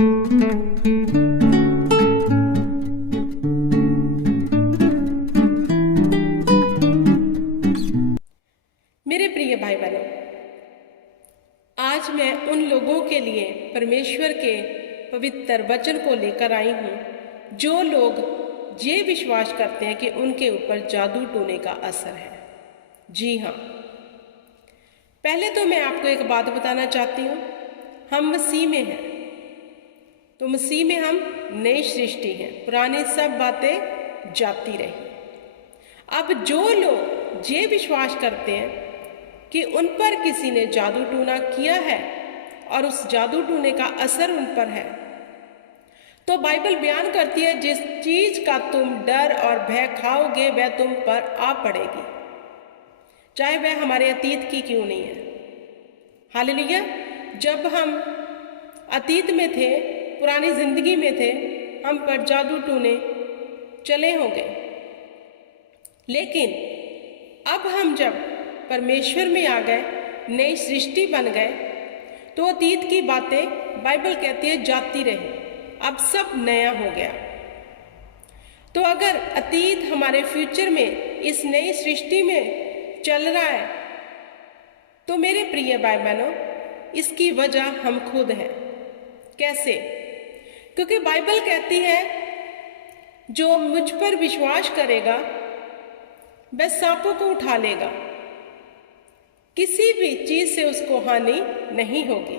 मेरे प्रिय भाई बहनों, आज मैं उन लोगों के लिए परमेश्वर के पवित्र वचन को लेकर आई हूँ जो लोग ये विश्वास करते हैं कि उनके ऊपर जादू टोने का असर है। जी हाँ, पहले तो मैं आपको एक बात बताना चाहती हूँ, हम मसीह में हैं तो मसीह में हम नई सृष्टि हैं, पुरानी सब बातें जाती रही। अब जो लोग ये विश्वास करते हैं कि उन पर किसी ने जादू टूना किया है और उस जादू टूने का असर उन पर है, तो बाइबल बयान करती है जिस चीज का तुम डर और भय खाओगे वह तुम पर आ पड़ेगी, चाहे वह हमारे अतीत की क्यों नहीं है। हालेलुया। जब हम अतीत में थे, पुरानी जिंदगी में थे, हम पर जादू टूने चले होंगे, लेकिन अब हम जब परमेश्वर में आ गए, नई सृष्टि बन गए, तो अतीत की बातें बाइबल कहती है जाती रही, अब सब नया हो गया। तो अगर अतीत हमारे फ्यूचर में इस नई सृष्टि में चल रहा है, तो मेरे प्रिय भाई बहनों, इसकी वजह हम खुद हैं। कैसे? क्योंकि बाइबल कहती है जो मुझ पर विश्वास करेगा वह सांपों को उठा लेगा, किसी भी चीज से उसको हानि नहीं होगी।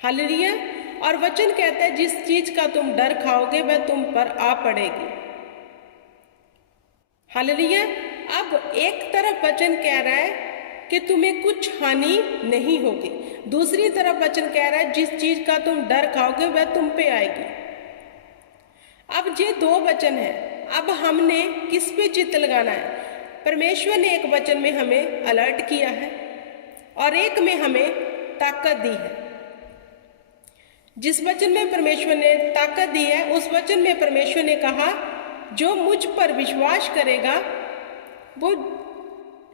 हालेलुया। और वचन कहता है जिस चीज का तुम डर खाओगे वह तुम पर आ पड़ेगी। हालेलुया। अब एक तरफ वचन कह रहा है कि तुम्हें कुछ हानि नहीं होगी, दूसरी तरफ वचन कह रहा है जिस चीज का तुम डर खाओगे वह तुम पे आएगी। अब ये दो वचन है, अब हमने किस पे चित्त लगाना है? परमेश्वर ने एक वचन में हमें अलर्ट किया है और एक में हमें ताकत दी है। जिस वचन में परमेश्वर ने ताकत दी है, उस वचन में परमेश्वर ने कहा जो मुझ पर विश्वास करेगा वो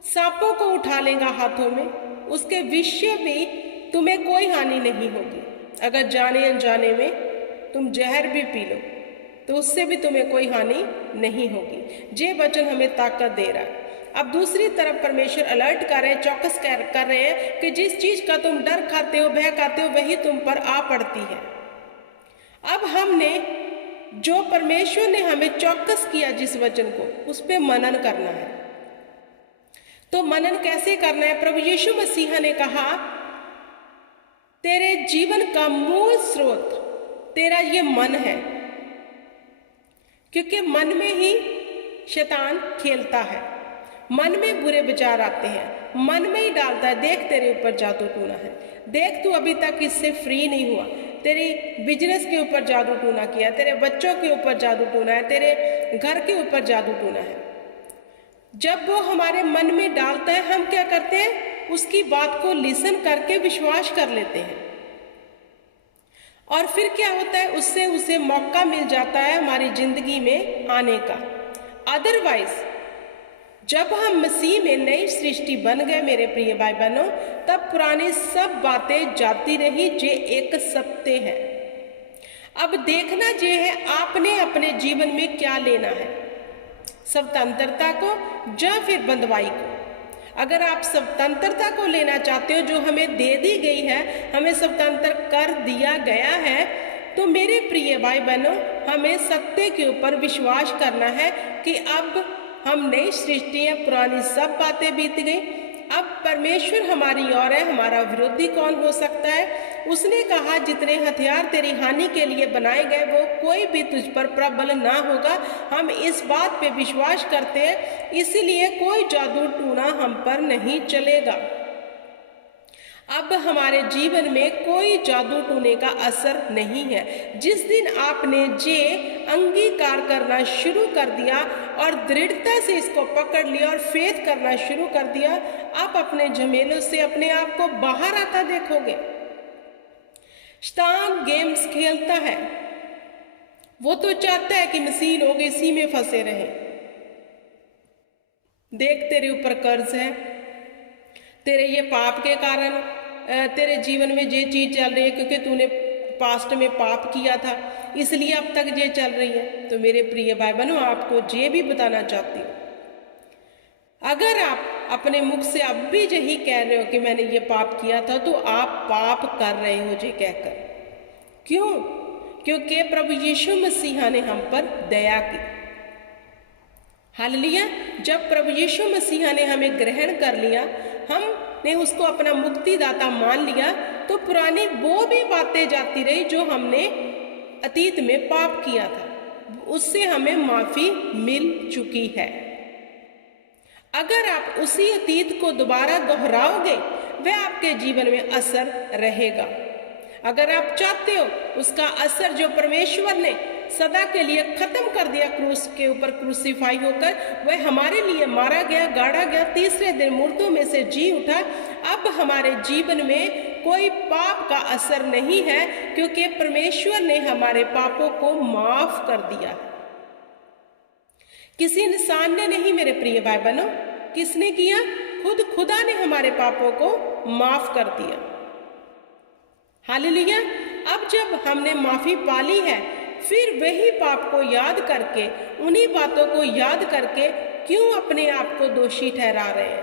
सांपों को उठा लेगा हाथों में, उसके विषय भी तुम्हें कोई हानि नहीं होगी। अगर जाने अनजाने में तुम जहर भी पी लो तो उससे भी तुम्हें कोई हानि नहीं होगी। ये वचन हमें ताकत दे रहा है। अब दूसरी तरफ परमेश्वर अलर्ट कर रहे हैं, चौकस कर रहे हैं कि जिस चीज का तुम डर खाते हो, भय खाते हो, वही तुम पर आ पड़ती है। अब हमने जो परमेश्वर ने हमें चौकस किया जिस वचन को, उस पे मनन करना है। तो मनन कैसे करना है? प्रभु यीशु मसीह ने कहा तेरे जीवन का मूल स्रोत तेरा ये मन है, क्योंकि मन में ही शैतान खेलता है, मन में बुरे विचार आते हैं, मन में ही डालता है देख तेरे ऊपर जादू टूना है, देख तू अभी तक इससे फ्री नहीं हुआ, तेरी बिजनेस के ऊपर जादू टूना किया, तेरे बच्चों के ऊपर जादू टूना है, तेरे घर के ऊपर जादू टूना है। जब वो हमारे मन में डालता है, हम क्या करते हैं? उसकी बात को लिसन करके विश्वास कर लेते हैं और फिर क्या होता है? उससे उसे मौका मिल जाता है हमारी जिंदगी में आने का। अदरवाइज जब हम मसीह में नई सृष्टि बन गए मेरे प्रिय भाई बहनों, तब पुरानी सब बातें जाती रही, जे एक सत्य है। अब देखना ये है आपने अपने जीवन में क्या लेना है, स्वतंत्रता को या फिर बंधुआई को। अगर आप स्वतंत्रता को लेना चाहते हो जो हमें दे दी गई है, हमें स्वतंत्र कर दिया गया है, तो मेरे प्रिय भाई बहनों, हमें सत्य के ऊपर विश्वास करना है कि अब हम नई सृष्टि है, पुरानी सब बातें बीत गई, अब परमेश्वर हमारी ओर है, हमारा विरोधी कौन हो सकता है? उसने कहा जितने हथियार तेरी हानि के लिए बनाए गए वो कोई भी तुझ पर प्रबल ना होगा। हम इस बात पे विश्वास करते हैं, इसीलिए कोई जादू टूना हम पर नहीं चलेगा। अब हमारे जीवन में कोई जादू टूने का असर नहीं है। जिस दिन आपने ये अंगीकार करना शुरू कर दिया और दृढ़ता से इसको पकड़ लिया और फेथ करना शुरू कर दिया, आप अपने झमेलों से अपने आप को बाहर आता देखोगे। शैतान गेम्स खेलता है, वो तो चाहता है कि मसीह लोग इसी में फंसे रहें। देख तेरे ऊपर कर्ज है, तेरे ये पाप के कारण तेरे जीवन में ये चीज चल रही है, क्योंकि तूने पास्ट में पाप किया था, इसलिए अब तक ये चल रही है। तो मेरे प्रिय भाई बहनों, आपको ये भी बताना चाहती हूँ, अगर आप अपने मुख से अब भी यही कह रहे हो कि मैंने ये पाप किया था, तो आप पाप कर रहे हो ये कहकर। क्यों? क्योंकि प्रभु यीशु मसीह ने हम पर दया की। हालेलुया। जब प्रभु यीशु मसीह ने हमें ग्रहण कर लिया, हमने उसको अपना मुक्तिदाता मान लिया, तो पुरानी वो भी बातें जाती रही जो हमने अतीत में पाप किया था, उससे हमें माफी मिल चुकी है। अगर आप उसी अतीत को दोबारा दोहराओगे, वह आपके जीवन में असर रहेगा। अगर आप चाहते हो उसका असर जो परमेश्वर ने सदा के लिए खत्म कर दिया क्रूस के ऊपर क्रूसीफाई होकर, वह हमारे लिए मारा गया, गाड़ा गया, तीसरे दिन मुर्दों में से जी उठा, अब हमारे जीवन में कोई पाप का असर नहीं है, क्योंकि परमेश्वर ने हमारे पापों को माफ कर दिया। किसी इंसान ने नहीं मेरे प्रिय भाई बहनों, किसने किया? खुद खुदा ने हमारे पापों को माफ कर दिया। हालेलुया। अब जब हमने माफी पाली है, फिर वही पाप को याद करके, उन्हीं बातों को याद करके क्यों अपने आप को दोषी ठहरा रहे हैं?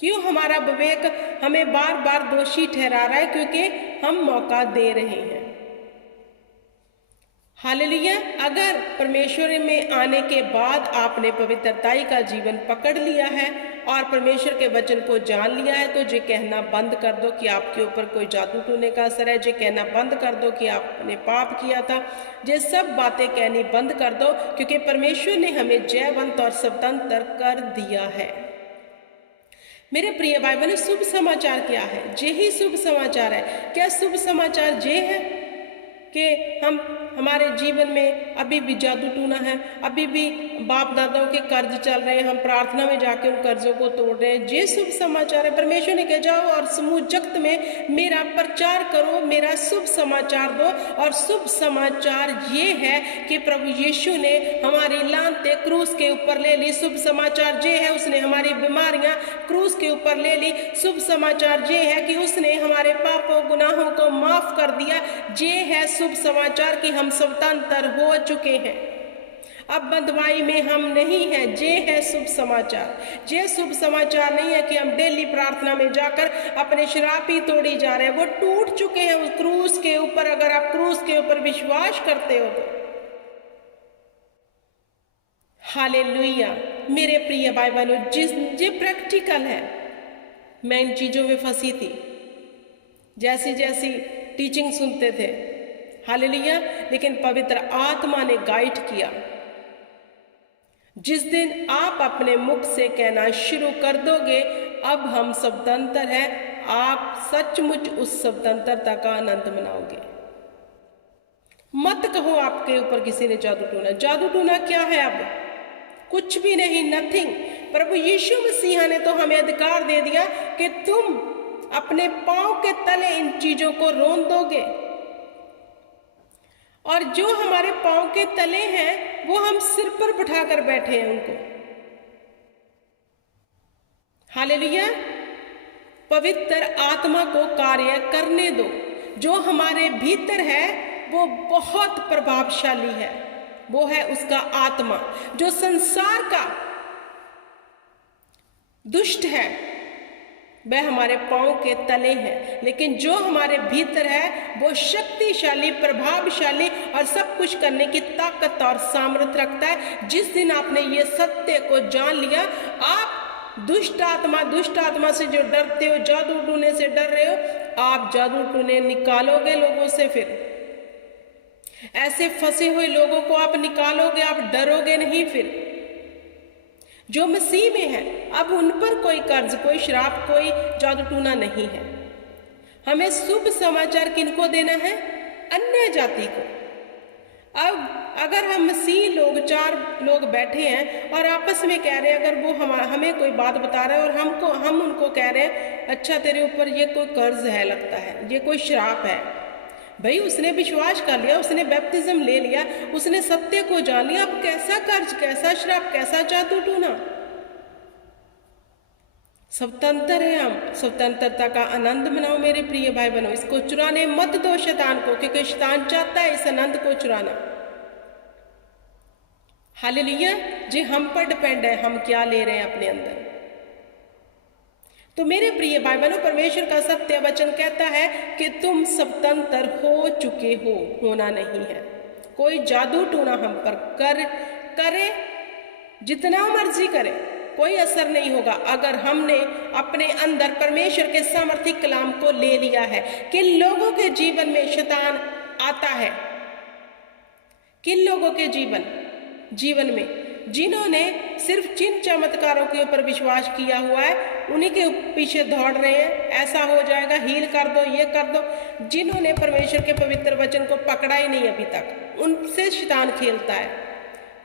क्यों हमारा विवेक हमें बार बार दोषी ठहरा रहा है? क्योंकि हम मौका दे रहे हैं। हालेलुया। अगर परमेश्वर में आने के बाद आपने पवित्रताई का जीवन पकड़ लिया है और परमेश्वर के वचन को जान लिया है, तो ये कहना बंद कर दो कि आपके ऊपर कोई जादू टूने का असर है। ये कहना बंद कर दो कि आपने पाप किया था। ये सब बातें कहनी बंद कर दो, क्योंकि परमेश्वर ने हमें जयवंत और स्वतंत्र कर दिया है। मेरे प्रिय भाई बहनों, शुभ समाचार क्या है? यही शुभ समाचार है। क्या शुभ समाचार ये है कि हमारे जीवन में अभी भी जादू टूना है, अभी भी बाप दादाओं के कर्ज चल रहे हैं, हम प्रार्थना में जाके उन कर्जों को तोड़ रहे हैं? ये शुभ समाचार है। परमेश्वर ने कहा जाओ और समूह जगत में मेरा प्रचार करो, मेरा शुभ समाचार दो। और शुभ समाचार ये है कि प्रभु यीशु ने हमारी लानतें क्रूस के ऊपर ले ली। शुभ समाचार ये है उसने हमारी बीमारियां क्रूस के ऊपर ले ली। शुभ समाचार ये है कि उसने हमारे पापों गुनाहों को माफ कर दिया। ये है शुभ समाचार कि हम स्वतंत्र हो चुके हैं, अब बंधुआई में हम नहीं हैं। ये है शुभ समाचार। ये शुभ समाचार नहीं है कि हम डेली प्रार्थना में जाकर अपने शराब ही तोड़ी जा रहे हैं, वो टूट चुके हैं उस क्रूस के ऊपर। अगर आप क्रूस के ऊपर विश्वास करते हो तो हालेलुया। मेरे प्रिय भाई बहनों, ये प्रैक्टिकल है। मैं इन चीजों में फंसी थी, जैसी जैसी टीचिंग सुनते थे, हालेलुया, लेकिन पवित्र आत्मा ने गाइड किया। जिस दिन आप अपने मुख से कहना शुरू कर दोगे अब हम स्वतंत्र हैं, आप सचमुच उस स्वतंत्रता का आनंद मनाओगे। मत कहो आपके ऊपर किसी ने जादू टूना। जादू टूना क्या है? अब कुछ भी नहीं, नथिंग। प्रभु यीशु मसीह ने तो हमें अधिकार दे दिया कि तुम अपने पांव के तले इन चीजों को रोन दोगे, और जो हमारे पांव के तले हैं वो हम सिर पर बिठाकर बैठे हैं उनको। हालेलुया। पवित्र आत्मा को कार्य करने दो। जो हमारे भीतर है वो बहुत प्रभावशाली है, वो है उसका आत्मा। जो संसार का दुष्ट है वह हमारे पांव के तले है, लेकिन जो हमारे भीतर है वो शक्तिशाली, प्रभावशाली और सब कुछ करने की ताकत और सामर्थ्य रखता है। जिस दिन आपने ये सत्य को जान लिया, आप दुष्ट आत्मा से जो डरते हो, जादू टूने से डर रहे हो, आप जादू टूने निकालोगे लोगों से। फिर ऐसे फंसे हुए लोगों को आप निकालोगे, आप डरोगे नहीं। फिर जो मसीह में है, अब उन पर कोई कर्ज, कोई श्राप, कोई जादू टूना नहीं है। हमें शुभ समाचार किनको देना है? अन्य जाति को। अब अगर हम मसीह लोग, 4 लोग बैठे हैं और आपस में कह रहे हैं, अगर वो हमें कोई बात बता रहा है और हम उनको कह रहे हैं, अच्छा तेरे ऊपर ये कोई कर्ज है, लगता है ये कोई श्राप है। भाई उसने विश्वास कर लिया, उसने बैप्टिज्म ले लिया, उसने सत्य को जान लिया। अब कैसा कर्ज, कैसा श्राप, कैसा जादू टूना? स्वतंत्र है हम, स्वतंत्रता का आनंद मनाओ मेरे प्रिय भाई बहनों। इसको चुराने मत दो शैतान को, क्योंकि शैतान चाहता है इस आनंद को चुराना। हालेलुया। जी हम पर डिपेंड है हम क्या ले रहे हैं अपने अंदर। तो मेरे प्रिय भाई बहनों, परमेश्वर का सत्य वचन कहता है कि तुम स्वतंत्र हो चुके हो, होना नहीं है। कोई जादू टूना हम पर करे जितना मर्जी करे, कोई असर नहीं होगा अगर हमने अपने अंदर परमेश्वर के सामर्थ्य कलाम को ले लिया है। किन लोगों के जीवन में शैतान आता है? किन लोगों के जीवन में जिन्होंने सिर्फ चिन्ह चमत्कारों के ऊपर विश्वास किया हुआ है, उन्हीं के पीछे दौड़ रहे हैं, ऐसा हो जाएगा, हील कर दो, ये कर दो। जिन्होंने परमेश्वर के पवित्र वचन को पकड़ा ही नहीं अभी तक, उनसे शैतान खेलता है।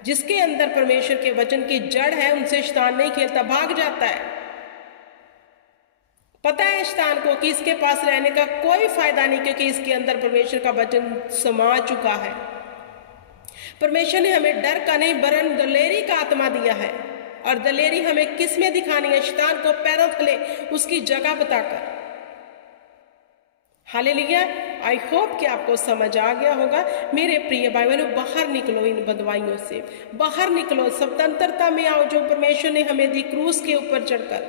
जिसके अंदर परमेश्वर के वचन की जड़ है उनसे शैतान नहीं खेलता, भाग जाता है। पता है शैतान को कि इसके पास रहने का कोई फायदा नहीं, क्योंकि इसके अंदर परमेश्वर का वचन समा चुका है। परमेश्वर ने हमें डर का नहीं वरन दलेरी का आत्मा दिया है। और दलेरी हमें किस में दिखानी है? शैतान को पैरों तले उसकी जगह बताकर। हालेलुया। आई होप कि आपको समझ आ गया होगा। मेरे प्रिय भाई बहनों, बाहर निकलो इन बदवाइयों से, बाहर निकलो, स्वतंत्रता में आओ जो परमेश्वर ने हमें दी क्रूस के ऊपर चढ़कर।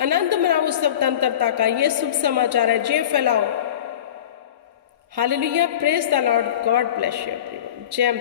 आनंद मनाओ स्वतंत्रता का, ये शुभ समाचार है, जे फैलाओ। Hallelujah. Praise the Lord. God bless you everyone. जय